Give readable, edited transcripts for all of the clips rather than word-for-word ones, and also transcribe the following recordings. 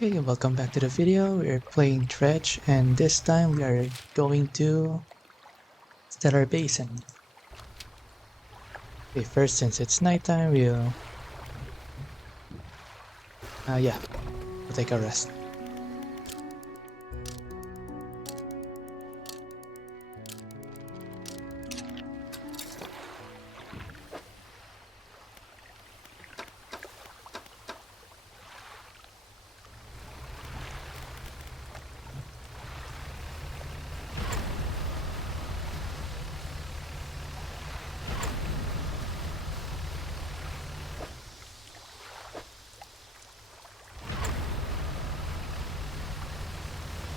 Okay, welcome back to the video. We're playing Dredge, and this time we are going to Stellar Basin. Okay, first, since it's nighttime, we'll take a rest.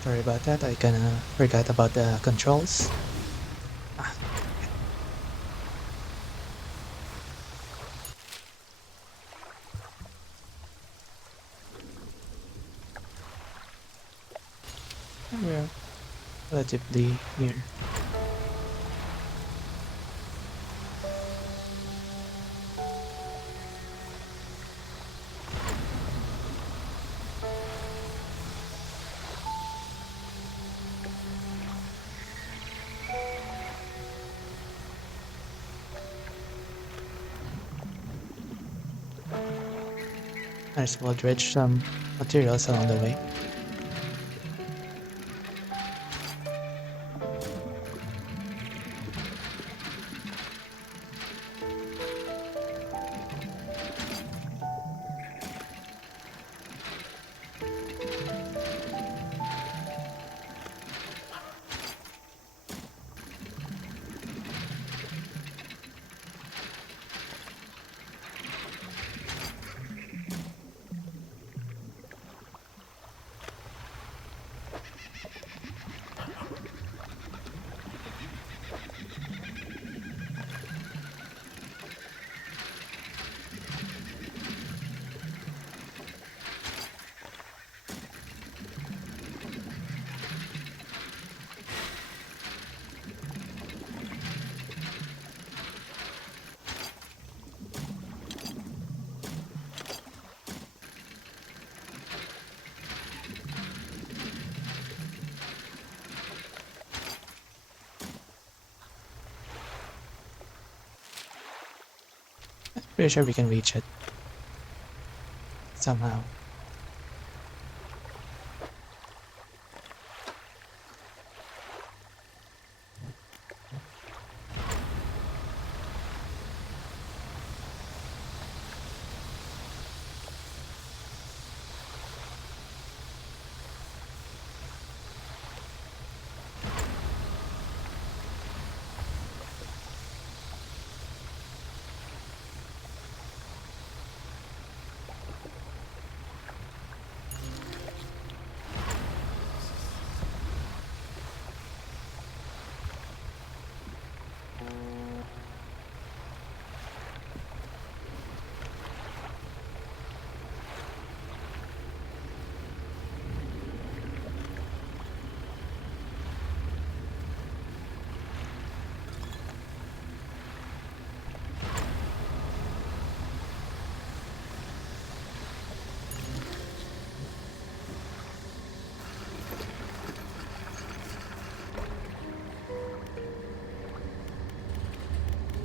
Sorry about that, I kinda forgot about the controls. Ah, we're relatively near. Might as well dredge some materials along the way. Pretty sure we can reach it somehow.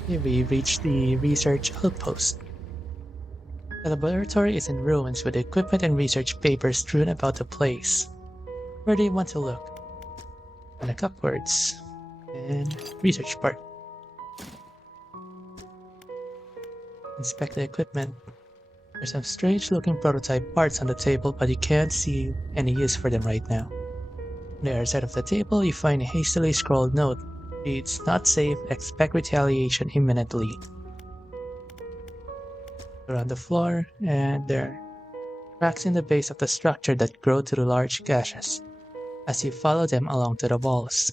Okay, we reached the research outpost. The laboratory is in ruins with equipment and research papers strewn about the place. Where do you want to look? And look upwards. And research part. Inspect the equipment. There's some strange looking prototype parts on the table, but you can't see any use for them right now. On the other side of the table, you find a hastily scrawled note. Reads, "Not safe, expect retaliation imminently." Around the floor, and there are cracks in the base of the structure that grow through large gashes as you follow them along to the walls.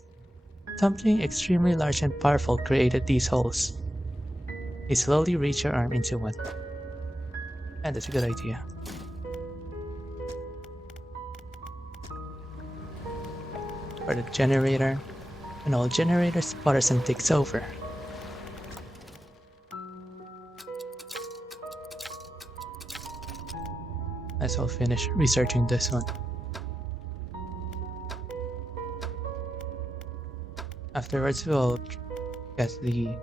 Something extremely large and powerful created these holes. You slowly reach your arm into one. And that's a good idea. For the generator, an old generator sputters and takes over. I shall finish researching this one. Afterwards, we'll get the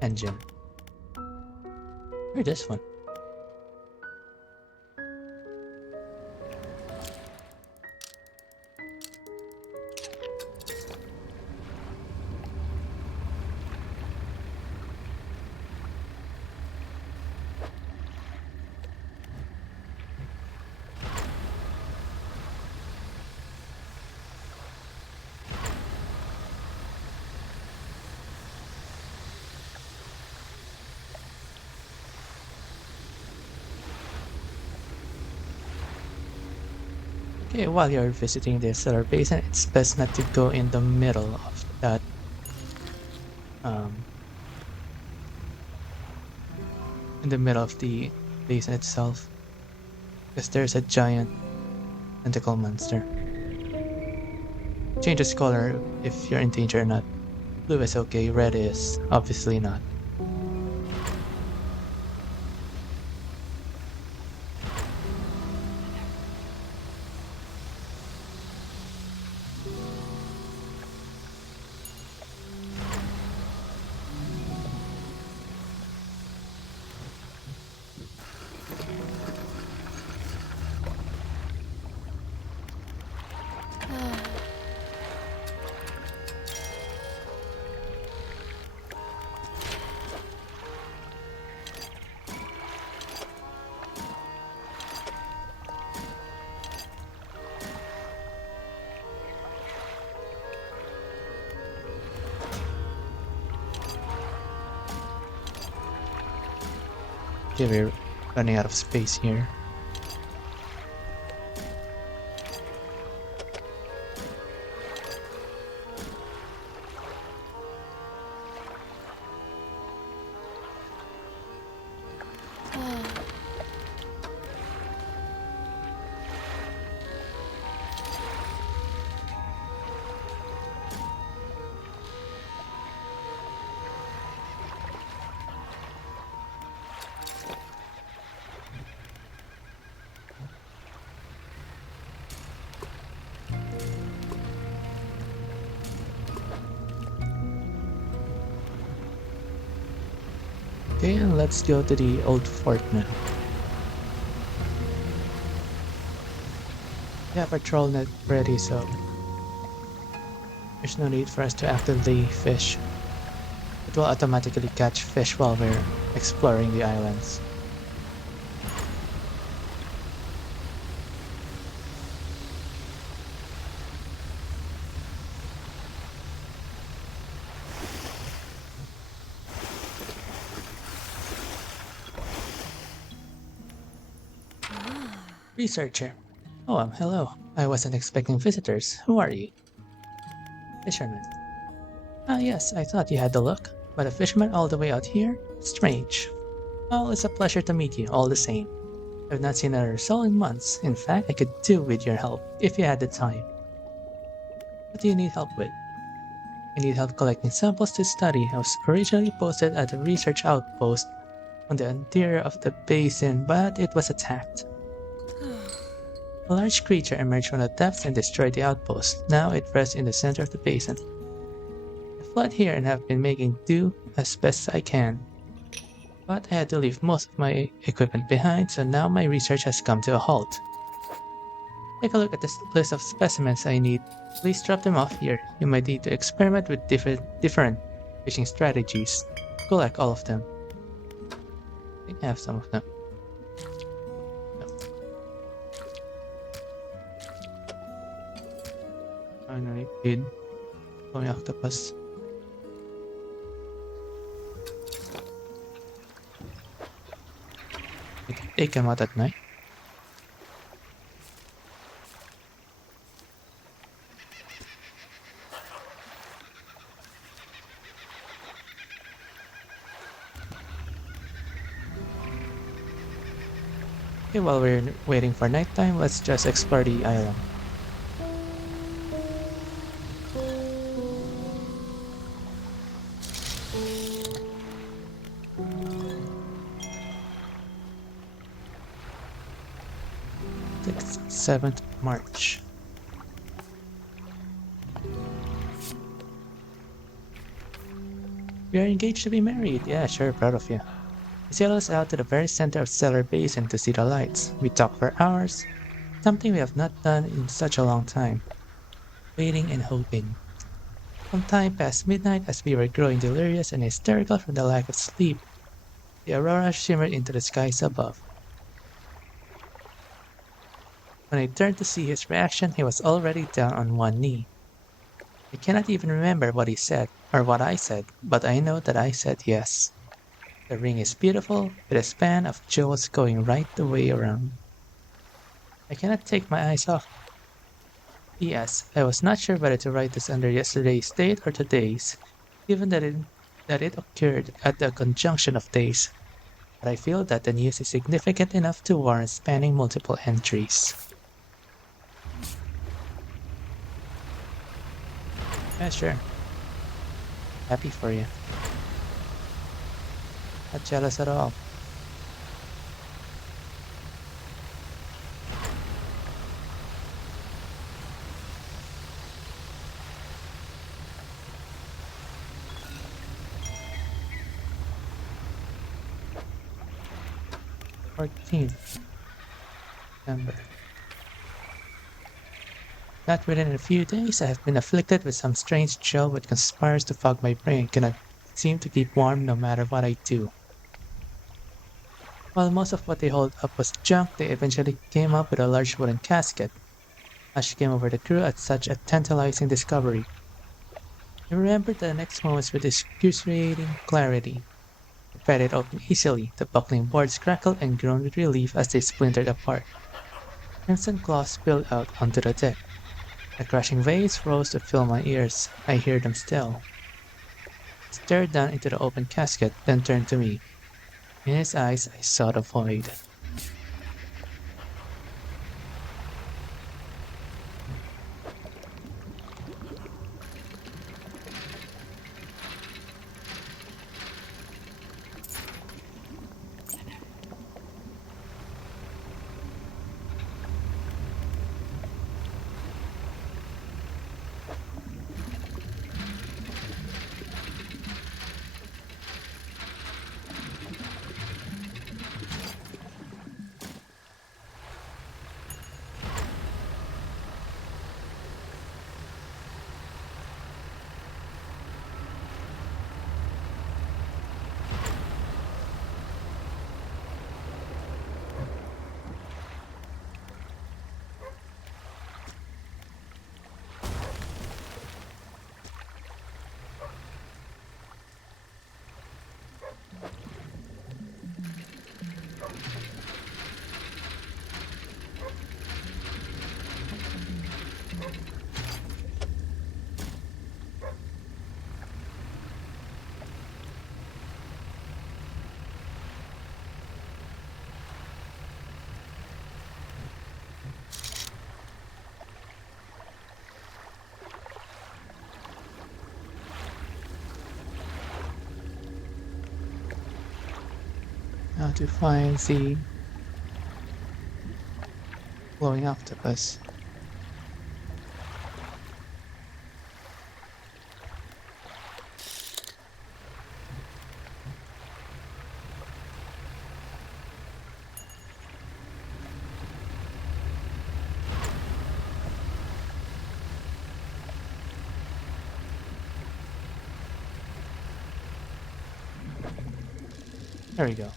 engine. Or this one. Okay, while you're visiting the stellar basin, it's best not to go in the middle of that um, in the middle of the basin itself, because there's a giant tentacle monster. Change its color if you're in danger or not. Blue is okay, red is obviously not. Okay, we're running out of space here. Okay, and let's go to the old fort now. We have our troll net ready, so there's no need for us to actively fish. It will automatically catch fish while we're exploring the islands. Researcher. Oh, hello. I wasn't expecting visitors. Who are you? Fisherman. Ah, yes, I thought you had the look. But a fisherman all the way out here? Strange. Well, it's a pleasure to meet you, all the same. I've not seen another soul in months. In fact, I could do with your help, if you had the time. What do you need help with? I need help collecting samples to study. I was originally posted at a research outpost on the interior of the basin, but it was attacked. A large creature emerged from the depths and destroyed the outpost. Now it rests in the center of the basin. I fled here and have been making do as best I can. But I had to leave most of my equipment behind, so now my research has come to a halt. Take a look at this list of specimens I need. Please drop them off here. You might need to experiment with different fishing strategies. Collect all of them. I think I have some of them. Finally, kid. Going octopus. They came out at night. Okay, while we're waiting for nighttime, let's just explore the island. 6th, 7th March. We are engaged to be married. Yeah, sure, proud of you. He sailed us out to the very center of Stellar Basin to see the lights. We talked for hours, something we have not done in such a long time, waiting and hoping. Some time past midnight as we were growing delirious and hysterical from the lack of sleep. The aurora shimmered into the skies above. When I turned to see his reaction, he was already down on one knee. I cannot even remember what he said, or what I said, but I know that I said yes. The ring is beautiful, with a span of jewels going right the way around. I cannot take my eyes off. P.S. I was not sure whether to write this under yesterday's date or today's, given that it occurred at the conjunction of days, but I feel that the news is significant enough to warrant spanning multiple entries. Yeah, sure. Happy for you. Not jealous at all. Fourteenth December. Not within a few days, I have been afflicted with some strange chill which conspires to fog my brain, cannot seem to keep warm no matter what I do. While most of what they hauled up was junk, they eventually came up with a large wooden casket. Ash came over the crew at such a tantalizing discovery. I remembered the next moments with excruciating clarity. I pried it open easily, the buckling boards crackled and groaned with relief as they splintered apart. Crimson claws spilled out onto the deck. The crashing waves rose to fill my ears. I hear them still. He stared down into the open casket, then turned to me. In his eyes I saw the void. Now to find the glowing octopus. There we go.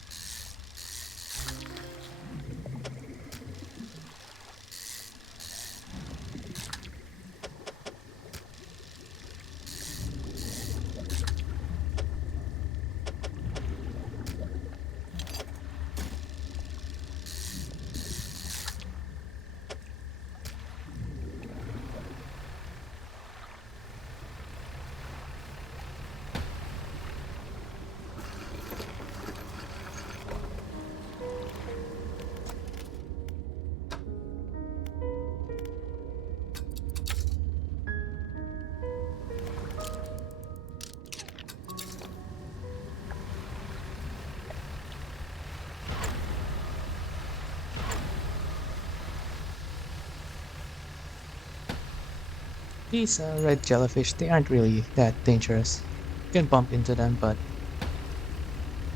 These red jellyfish, they aren't really that dangerous. You can bump into them, but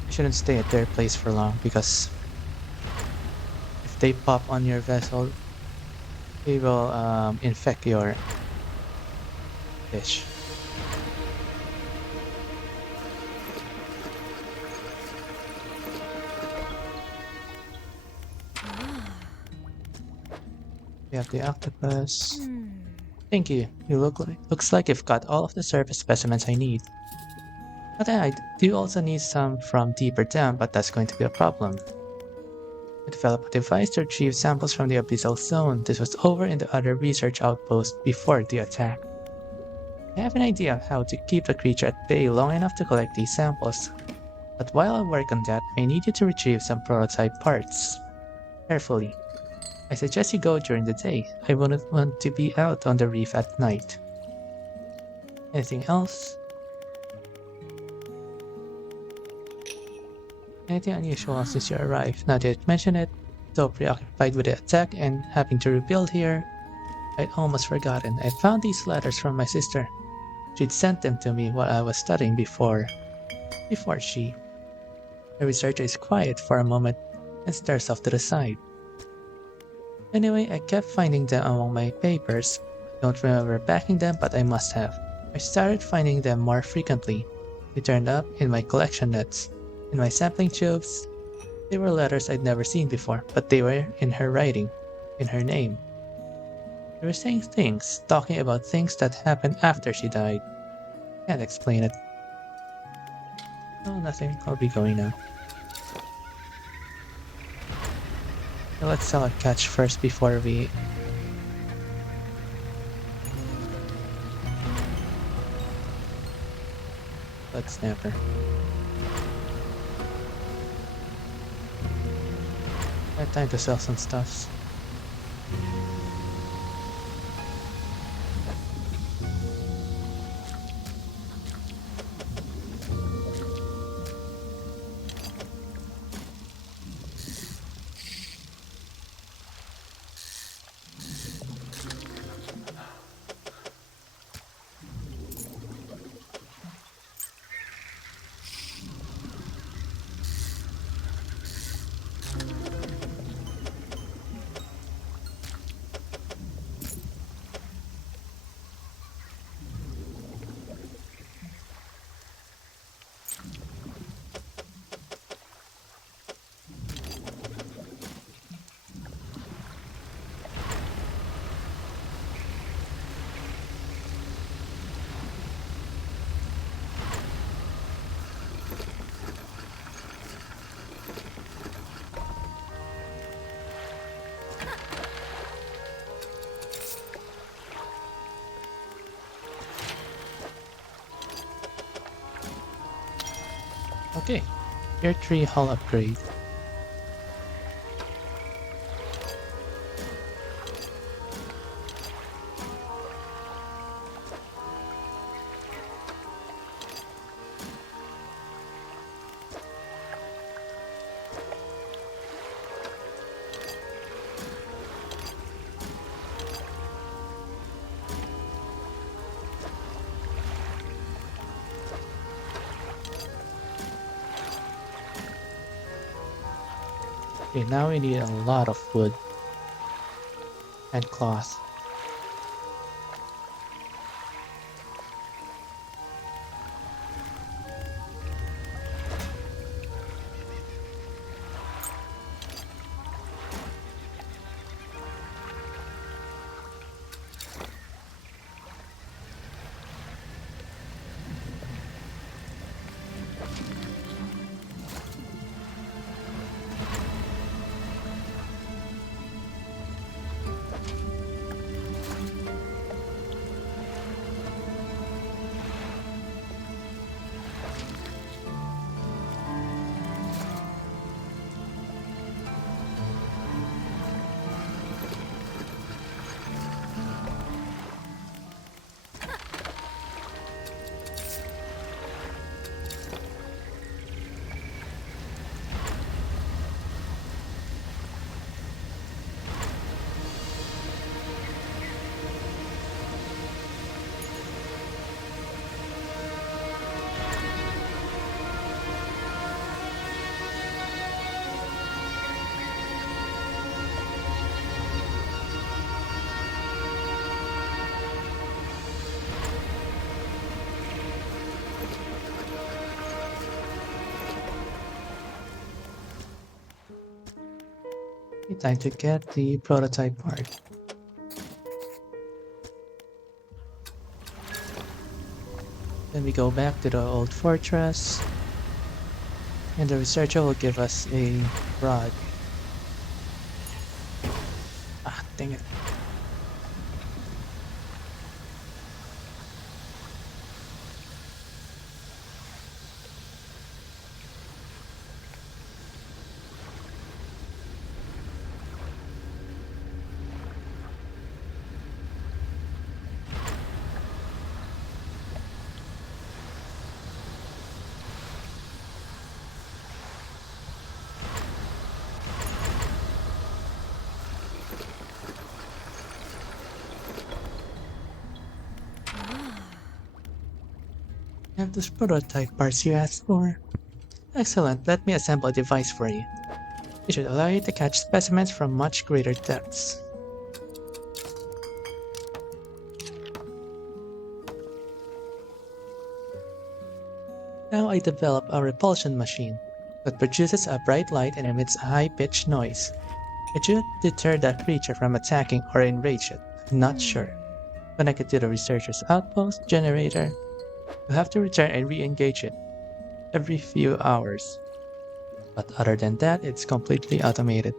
you shouldn't stay at their place for long because if they pop on your vessel, they will infect your fish. We have the octopus. Thank you. Looks like you've got all of the surface specimens I need. But I do also need some from deeper down, but that's going to be a problem. I developed a device to retrieve samples from the abyssal zone. This was over in the other research outpost before the attack. I have an idea of how to keep the creature at bay long enough to collect these samples. But while I work on that, I need you to retrieve some prototype parts. Carefully. I suggest you go during the day. I wouldn't want to be out on the reef at night. Anything else? Anything unusual since you arrived? Now that you mention it, so preoccupied with the attack and having to rebuild here, I'd almost forgotten. I found these letters from my sister. She'd sent them to me while I was studying before she. The researcher is quiet for a moment and stares off to the side. Anyway, I kept finding them among my papers. I don't remember backing them, but I must have. I started finding them more frequently. They turned up in my collection nets, in my sampling tubes. They were letters I'd never seen before, but they were in her writing, in her name. They were saying things, talking about things that happened after she died. Can't explain it. Oh, nothing. I'll be going now. So let's sell a catch first before we... Let's snapper. I have time to sell some stuffs. Okay, Tier 3 hull upgrade. Okay, now we need a lot of wood and cloth. Okay, time to get the prototype part. Then we go back to the old fortress, and the researcher will give us a rod. Ah, dang it. Have those prototype parts you asked for? Excellent, let me assemble a device for you. It should allow you to catch specimens from much greater depths. Now I develop a repulsion machine that produces a bright light and emits a high-pitched noise. It should deter that creature from attacking or enrage it. I'm not sure. Connected to the researcher's outpost generator, you have to return and re-engage it every few hours. But other than that, it's completely automated.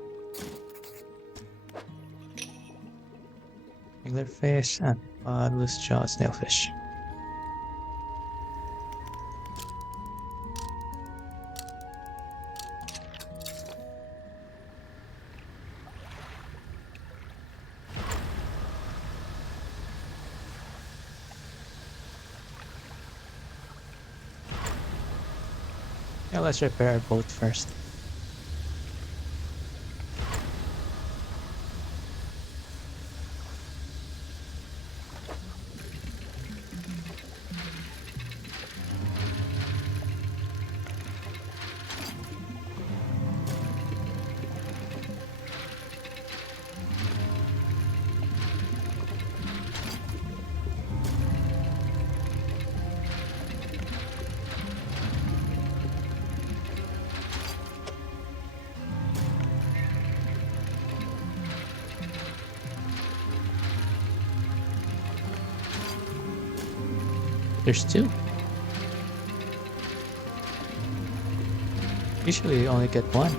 Anglerfish and loose jaw snailfish. Yeah, let's repair our boat first. There's two. Usually you only get one.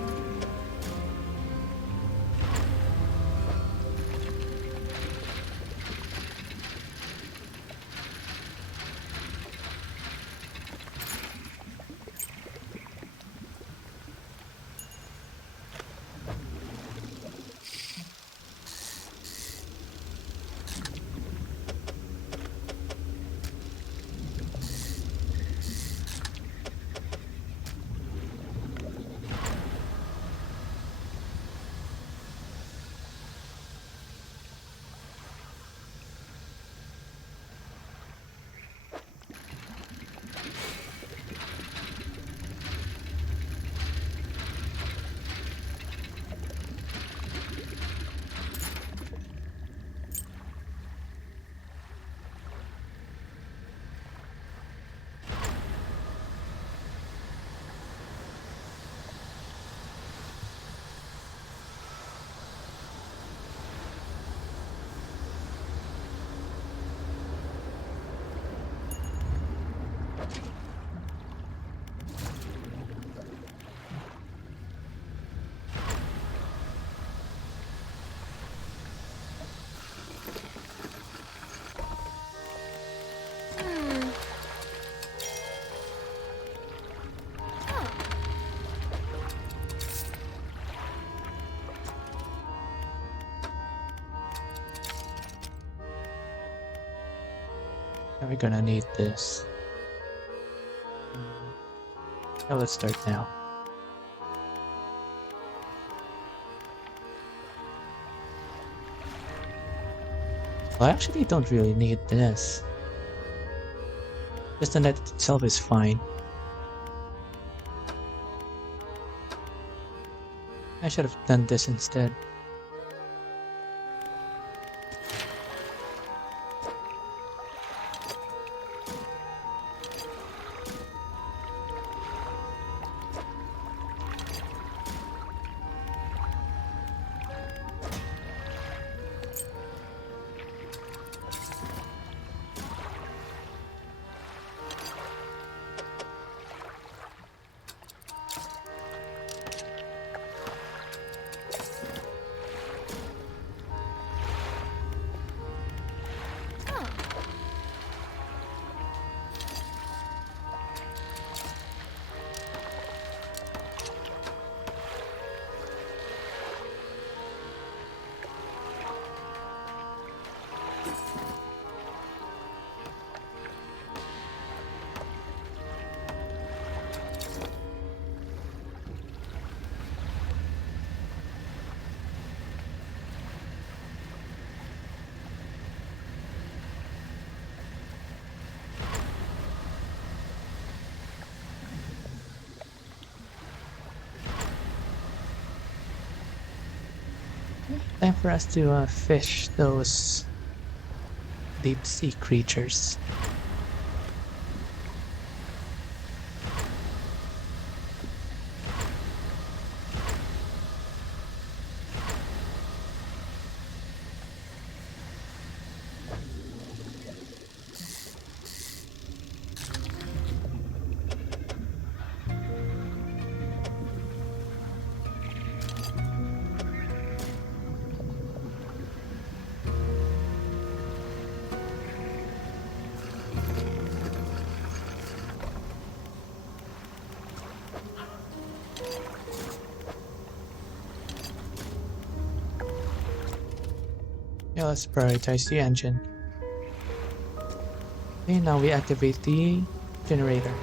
And we're gonna need this. Now let's start now. Well, I actually don't really need this. Just the net itself is fine. I should have done this instead. Time for us to fish those deep sea creatures. Yeah, let's prioritize the engine. Okay, now we activate the generator.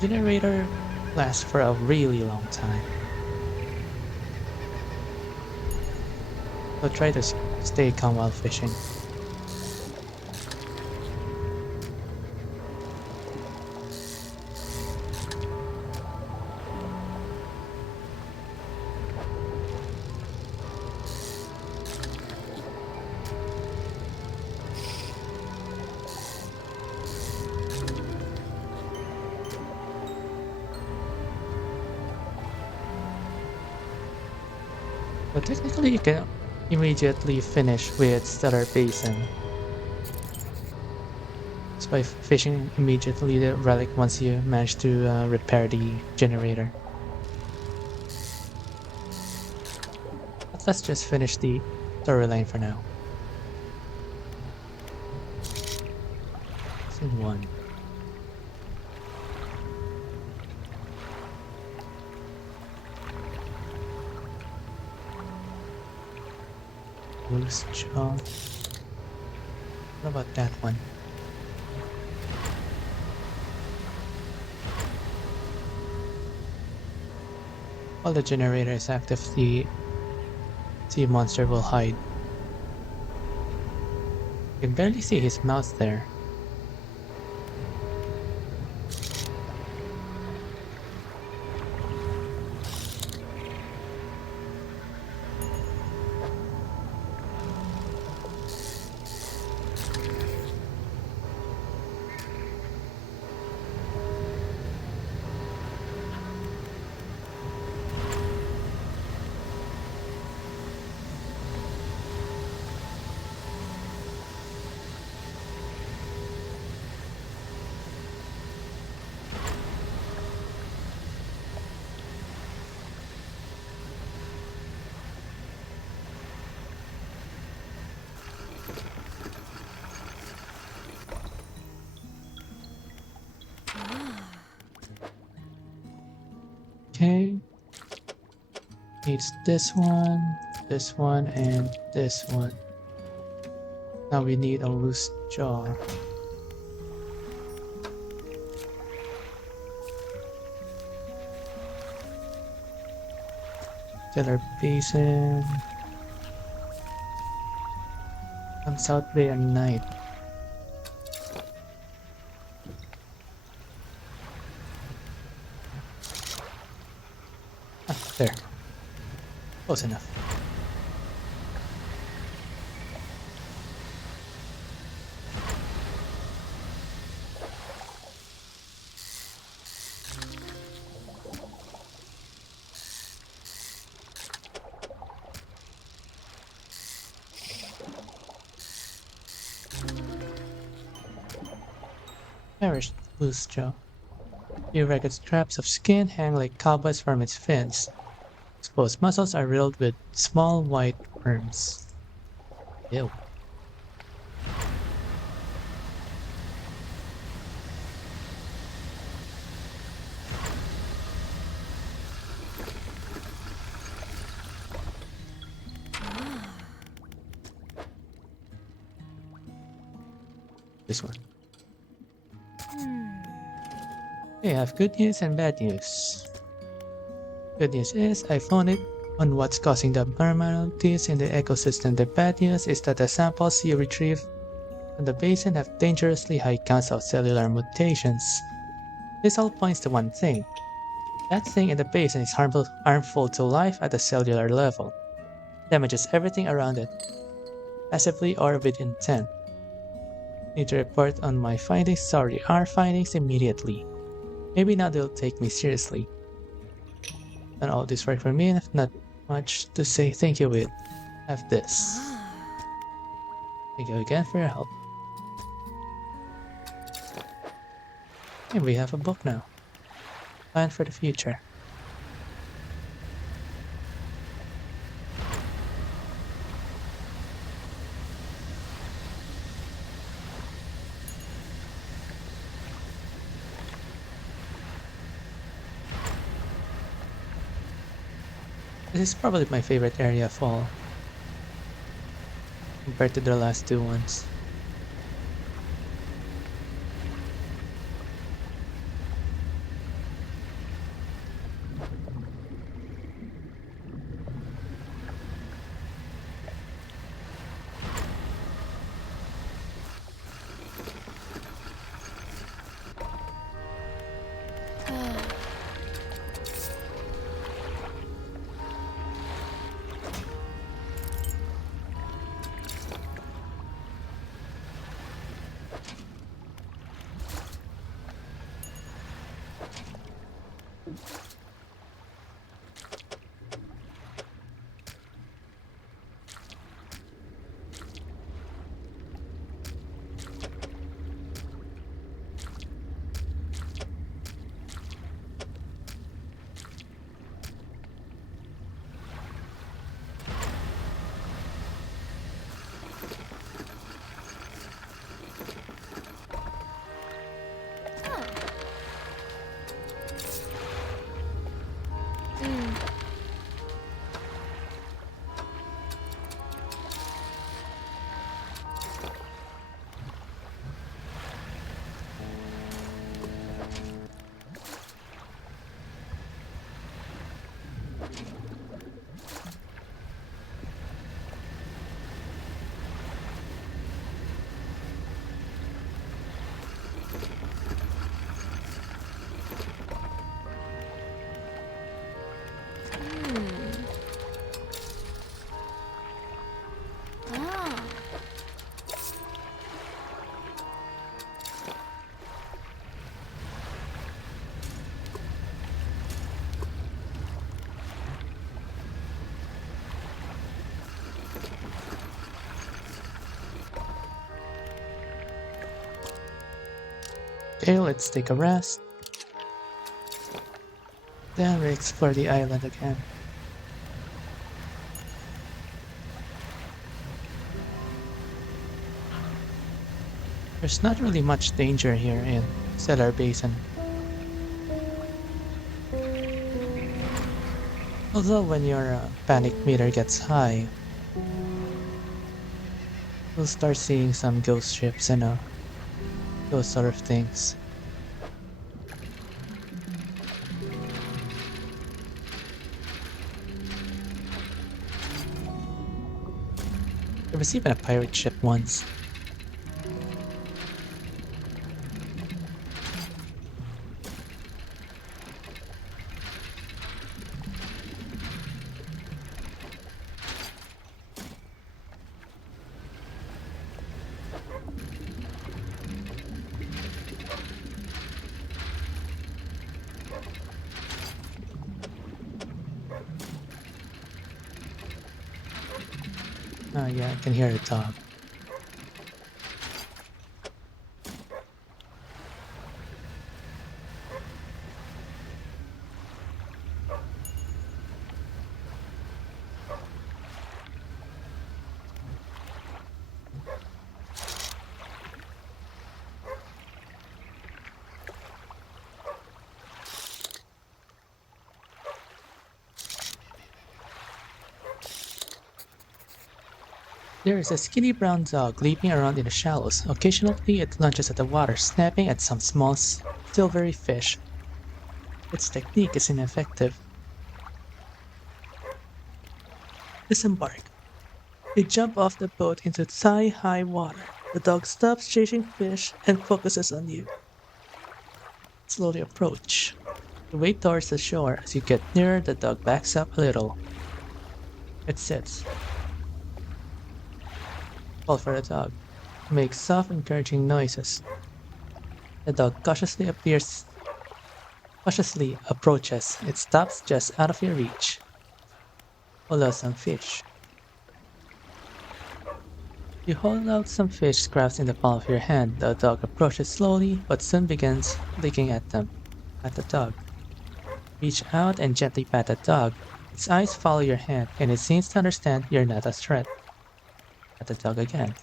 Generator lasts for a really long time. So try to stay calm while fishing. But technically you can immediately finish with Stellar Basin. Just by fishing immediately the relic once you manage to repair the generator. But let's just finish the storyline for now. Scene 1. Loose jaw. What about that one? While the generator is active, the sea monster will hide. You can barely see his mouth there. Okay. Needs this one, and this one. Now we need a loose jaw. Stellar Basin. On South Bay at night. Ah, there. Close enough. Perished loose jaw. Few ragged straps of skin hang like cobwebs from its fins. Exposed muscles are riddled with small white worms. Ew. This one. Hey, I have good news and bad news. Good news is I found it on what's causing the abnormalities in the ecosystem. The bad news is that the samples you retrieve from the basin have dangerously high counts of cellular mutations. This all points to one thing. That thing in the basin is harmful to life at the cellular level. Damages everything around it, passively or with intent. Need to report on my findings. Sorry, our findings immediately. Maybe now they'll take me seriously. Done all this work for me, and if not much to say thank you with. Have this. Thank you again for your help. And we have a book now. Plan for the future. This is probably my favorite area of all, compared to the last two ones. Okay, let's take a rest. Then we explore the island again. There's not really much danger here in Stellar Basin. Although when your panic meter gets high, you'll start seeing some ghost ships and those sort of things. There was even a pirate ship once. Oh yeah, I can hear the dog. There is a skinny brown dog leaping around in the shallows. Occasionally, it lunges at the water, snapping at some small silvery fish. Its technique is ineffective. Disembark. You jump off the boat into thigh-high water. The dog stops chasing fish and focuses on you. Slowly approach. You wade towards the shore. As you get nearer, the dog backs up a little. It sits. Call for the dog. It makes soft, encouraging noises. The dog cautiously approaches. It stops just out of your reach. Pull out some fish. You hold out some fish scraps in the palm of your hand. The dog approaches slowly, but soon begins licking at them. At the dog. Reach out and gently pat the dog. Its eyes follow your hand, and it seems to understand you're not a threat. Pat the dog again.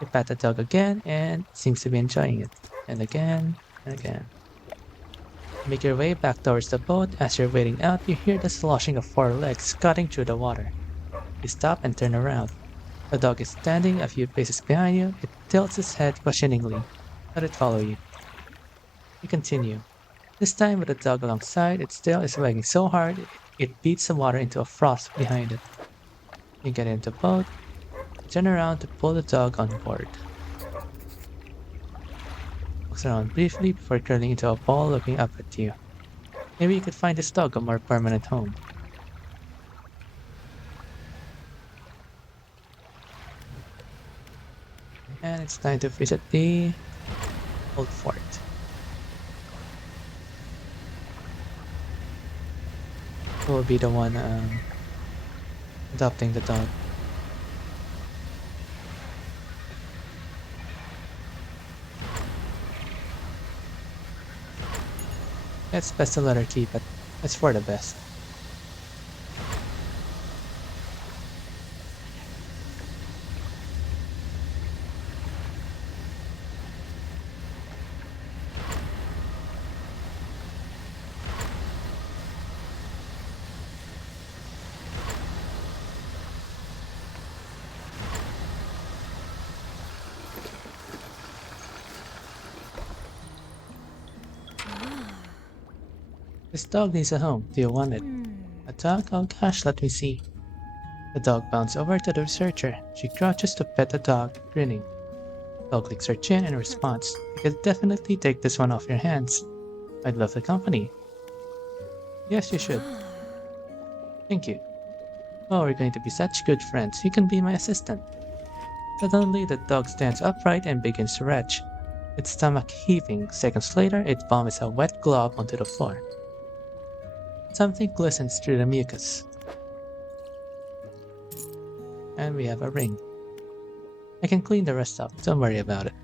You pat the dog again, and it seems to be enjoying it. And again, and again. Make your way back towards the boat. As you're wading out, you hear the sloshing of four legs cutting through the water. You stop and turn around. The dog is standing a few paces behind you. It tilts its head questioningly. Let it follow you. You continue. This time with the dog alongside, its tail is wagging so hard it beats the water into a froth behind it. You get into the boat, turn around to pull the dog on board. Looks around briefly before curling into a ball looking up at you. Maybe you could find this dog a more permanent home. And it's time to visit the old fort. Who will be the one adopting the dog? It's best to let her keep it. It's for the best. This dog needs a home. Do you want it? A dog? Oh gosh, let me see. The dog bounds over to the researcher. She crouches to pet the dog, grinning. The dog licks her chin in response. You could definitely take this one off your hands. I'd love the company. Yes, you should. Thank you. Oh, we're going to be such good friends. You can be my assistant. Suddenly, the dog stands upright and begins to retch. Its stomach heaving. Seconds later, it vomits a wet glob onto the floor. Something glistens through the mucus. And we have a ring. I can clean the rest up. Don't worry about it.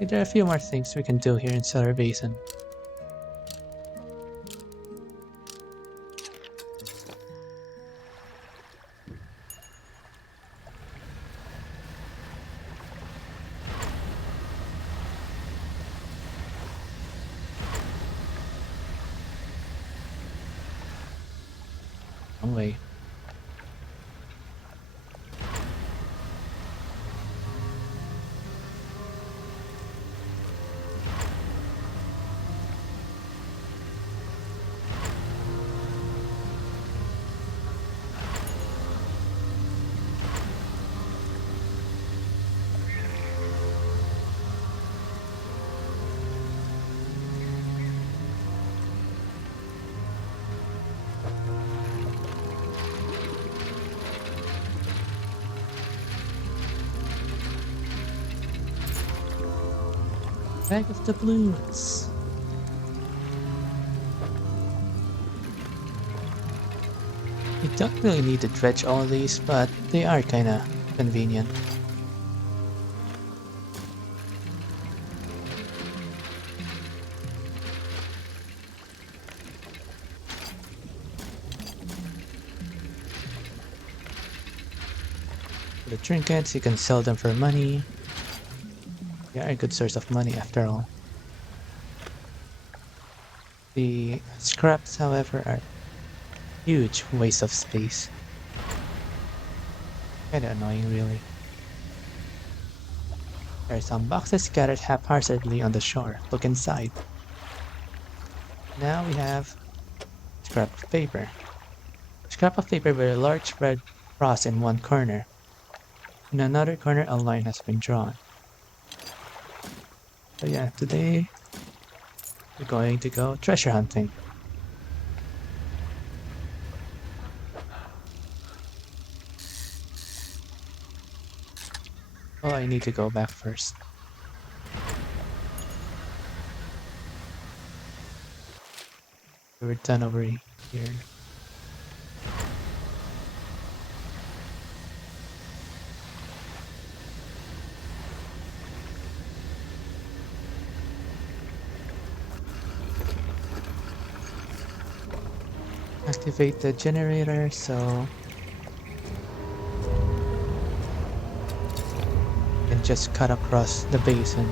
There are a few more things we can do here in Cellar Basin. Wrong way. Bag of doubloons. You don't really need to dredge all these, but they are kinda convenient. For the trinkets, you can sell them for money. They are a good source of money after all. The scraps, however, are huge waste of space. Kinda annoying, really. There are some boxes scattered haphazardly on the shore. Look inside. Now we have scrap of paper. Scrap of paper with a large red cross in one corner. In another corner, a line has been drawn. So yeah, today we're going to go treasure hunting. Oh, I need to go back first. We're done over here. Activate the generator so I can just cut across the basin.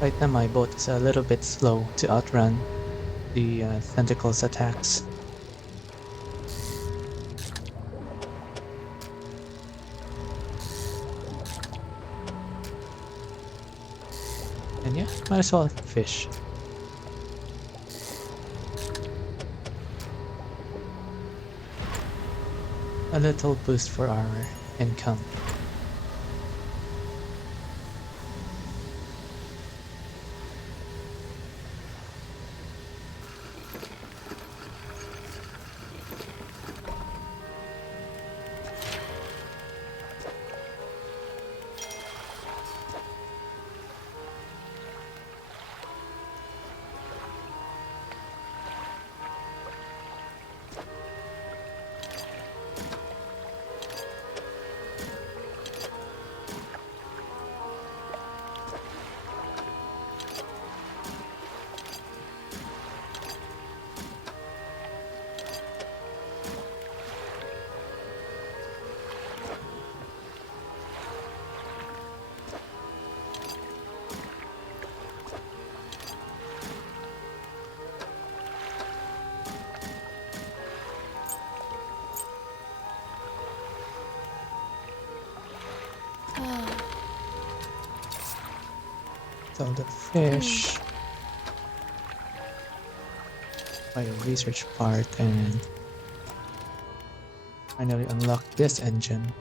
Right now my boat is a little bit slow to outrun the tentacles attacks. And yeah, might as well fish. A little boost for our income. So the fish by a research part and finally unlock this engine.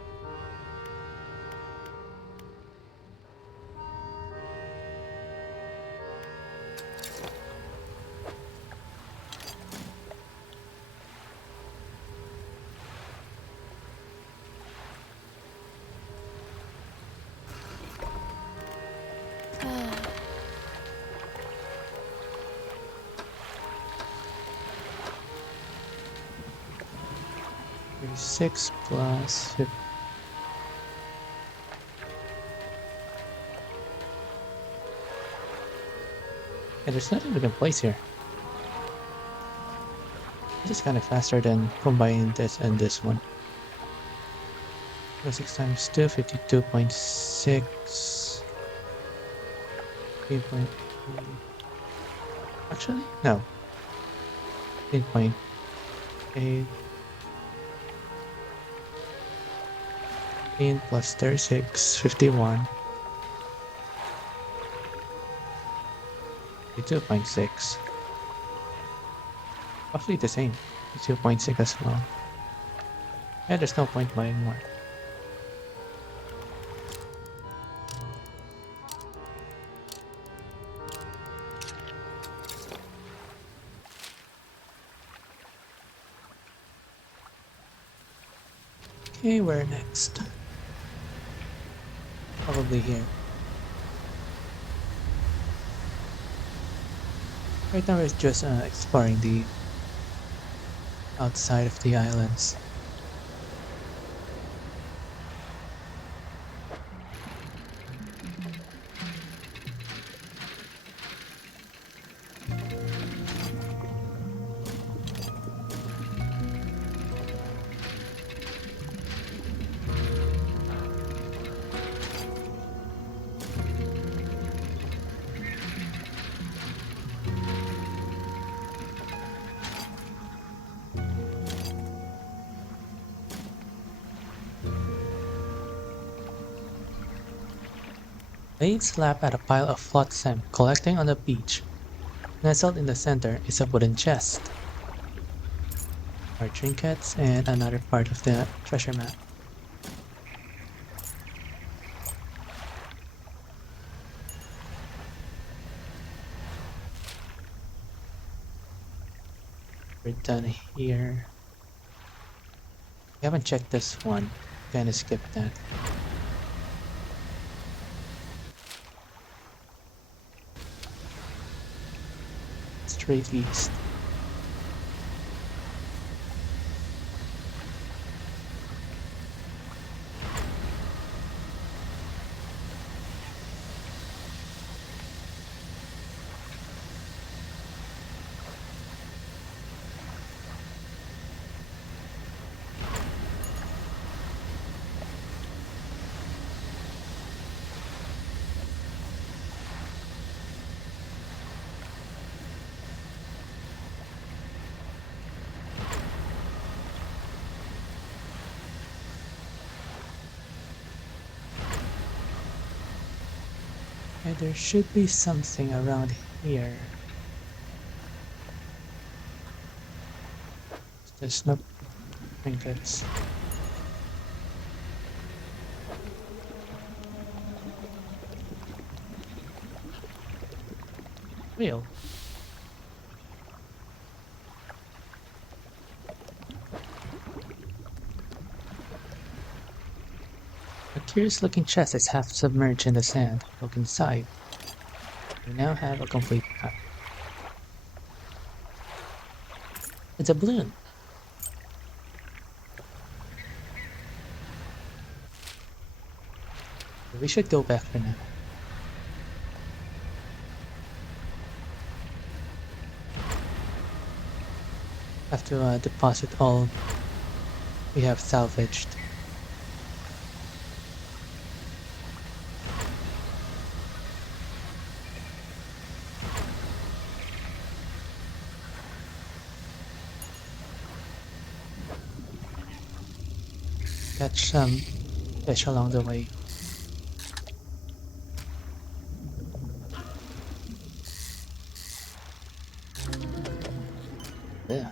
Six plus 50. Yeah, there's nothing we can place here. This is kind of faster than combining this and this one. 6 times 2, 52.6. 3.8. Actually, no. 8.8. 15 plus 36, 51. 52.6. Roughly the same. 2.6 as well. Yeah, there's no point buying more. Okay, where next? Probably here. Right now we're just exploring the outside of the islands. Blades lap at a pile of flotsam collecting on the beach. Nestled in the center is a wooden chest. More trinkets and another part of the treasure map. We're done here. We haven't checked this one. Gonna skip that. Straight east. Okay, there should be something around here. There's no trinkets. Wheel. A curious looking chest is half submerged in the sand. Look inside. We now have a complete map. It's a balloon. We should go back for now. Have to deposit all we have salvaged. Catch some fish along the way. Yeah.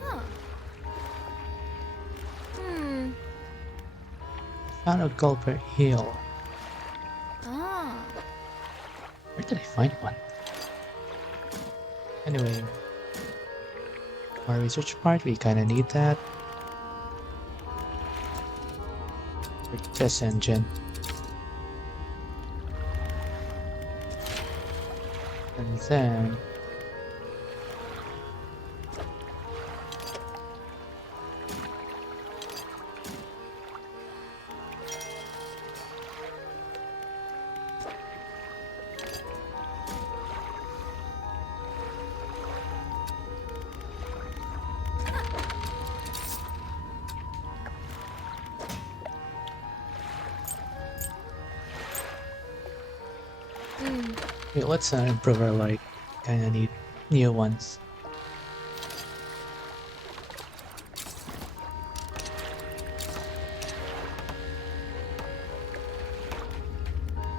Huh. Hmm. Found a gulper eel. Ah. Where did I find one? Anyway, our research part, we kinda need that. For this engine. And then Hmm. wait, let's improve our light. Kinda need new ones.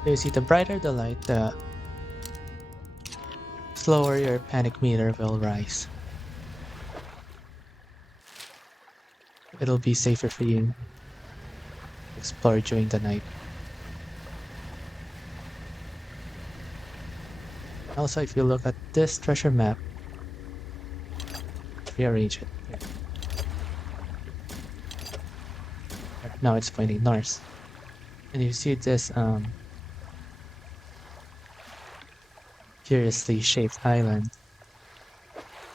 So you see, the brighter the light, the slower your panic meter will rise. It'll be safer for you to explore during the night. Also, if you look at this treasure map, rearrange it. Here. Now it's pointing north. And you see this curiously shaped island.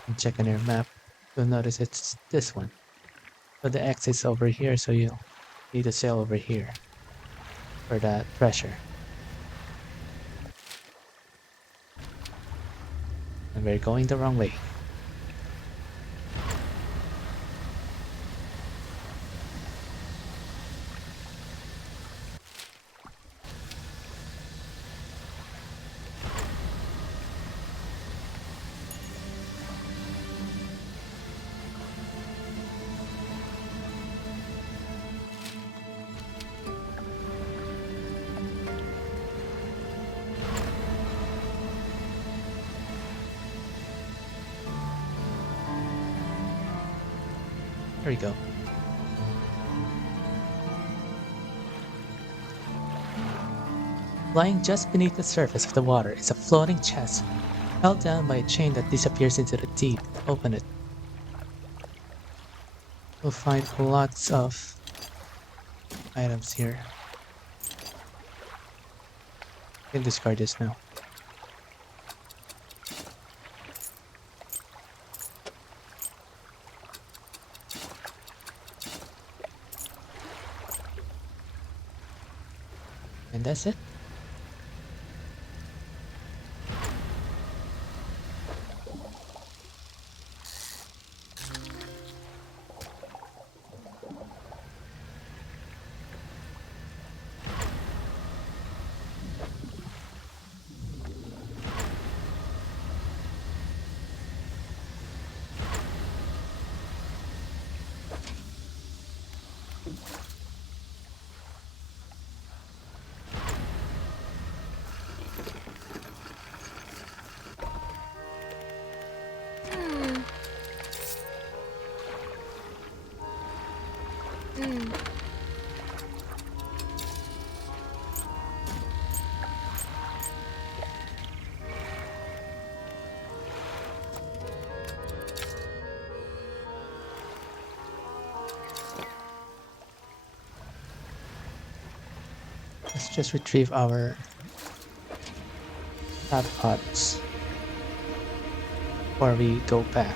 And check on your map, you'll notice it's this one. So the exit's over here, so you'll need to sail over here for that treasure. And we're going the wrong way. There we go. Lying just beneath the surface of the water is a floating chest, held down by a chain that disappears into the deep. Open it. We'll find lots of items here. I can discard this now. And that's it. Hmm. Hmm. Let's just retrieve our crab pots before we go back.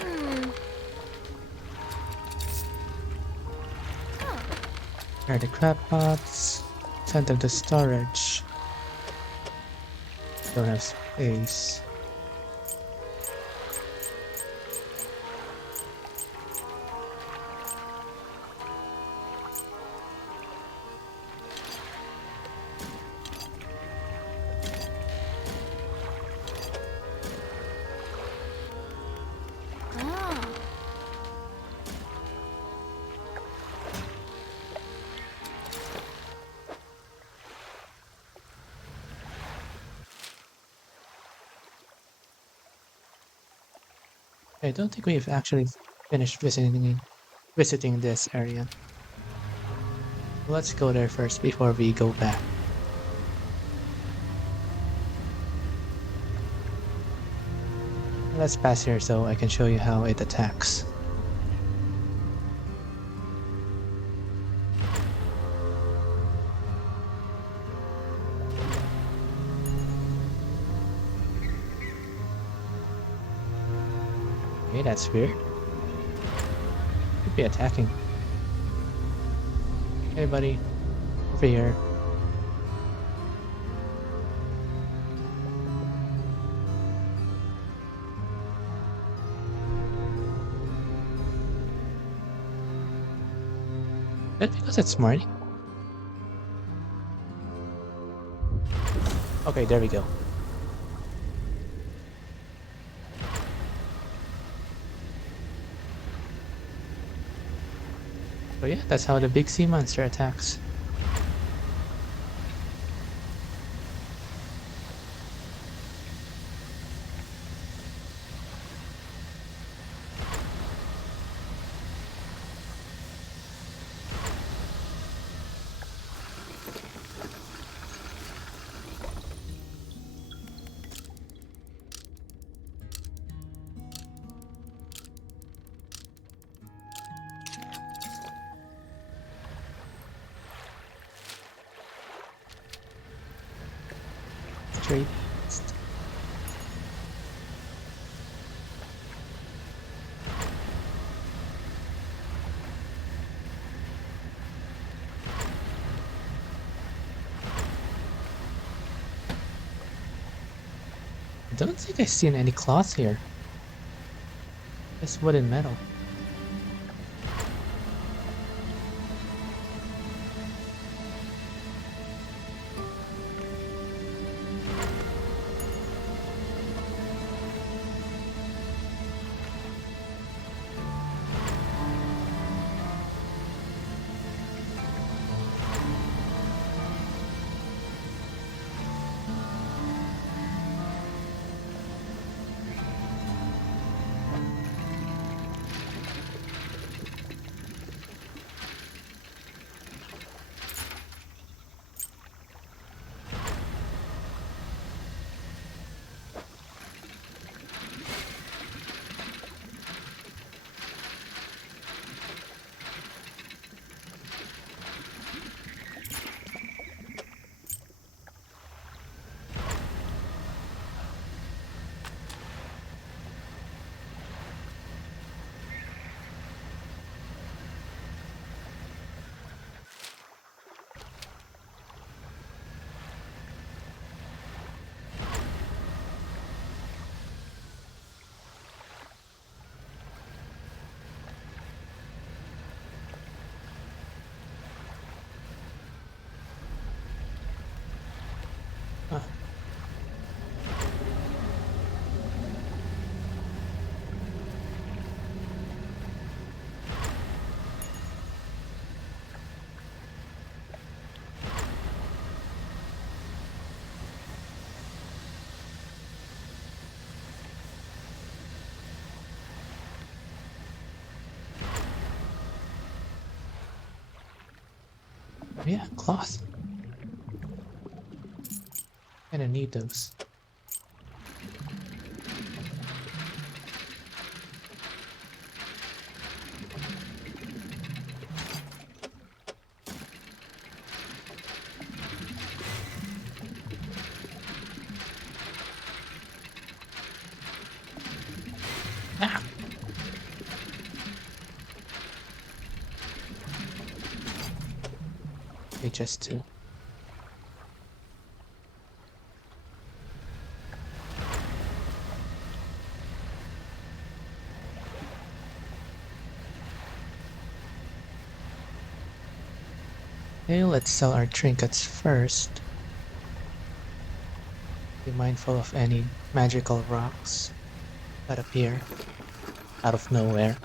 Hmm. Here are the crab pots. Send them to storage. Don't have space. Ah. I don't think we've actually finished visiting this area. Let's go there first before we go back. Let's pass here so I can show you how it attacks. Okay, that's weird. Could be attacking. Hey buddy, over here. Is that because it's morning? Okay, there we go. So yeah, that's how the big sea monster attacks. straight east. I don't think I've seen any cloth here. Just wood and metal. Huh. Yeah, cloth. Kinda need those. Ah! Okay, just two. Okay, let's sell our trinkets first. Be mindful of any magical rocks that appear out of nowhere.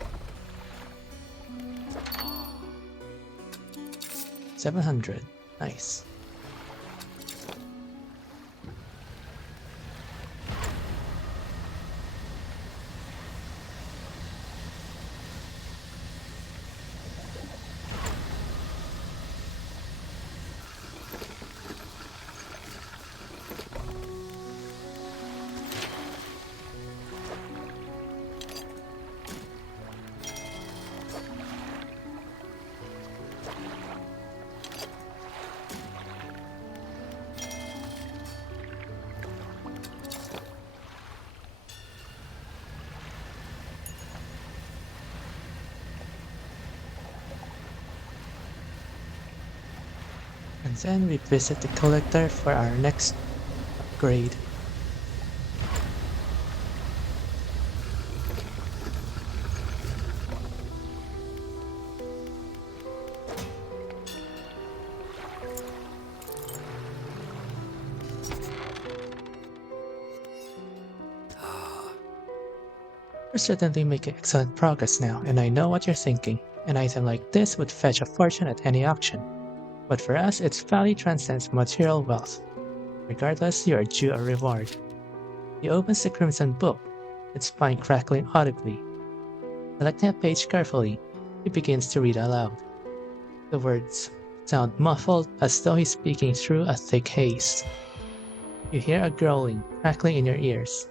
700. Nice. And then we visit the collector for our next upgrade. We're certainly making excellent progress now, and I know what you're thinking. An item like this would fetch a fortune at any auction. But for us, its value transcends material wealth. Regardless, you are due a reward. He opens the crimson book, its spine crackling audibly. Selecting a page carefully, he begins to read aloud. The words sound muffled as though he's speaking through a thick haze. You hear a growling, crackling in your ears.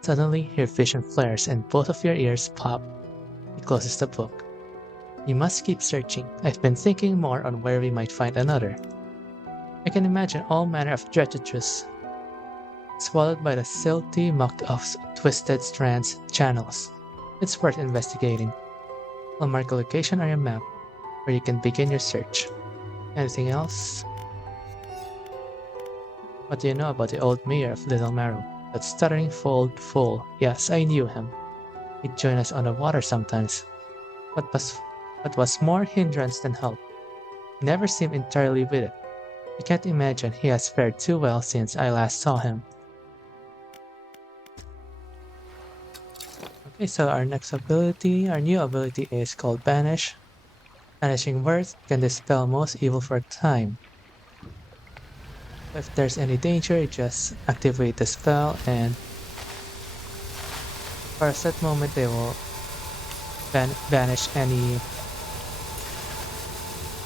Suddenly, your vision flares and both of your ears pop. He closes the book. You must keep searching. I've been thinking more on where we might find another. I can imagine all manner of treacherous swallowed by the silty muck of twisted strands channels. It's worth investigating. I'll mark a location on your map where you can begin your search. Anything else? What do you know about the old mayor of Little Marrow? That stuttering old fool. Yes, I knew him. He'd join us on the water sometimes. But was more hindrance than help. He never seemed entirely with it. I can't imagine he has fared too well since I last saw him. Okay, so our new ability is called Banish. Banishing words can dispel most evil for a time. If there's any danger, just activate the spell, and for a set moment, they will banish any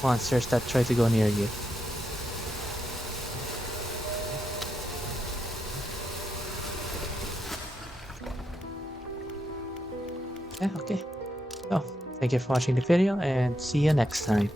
monsters that try to go near you. Yeah, okay. So, thank you for watching the video, and see you next time.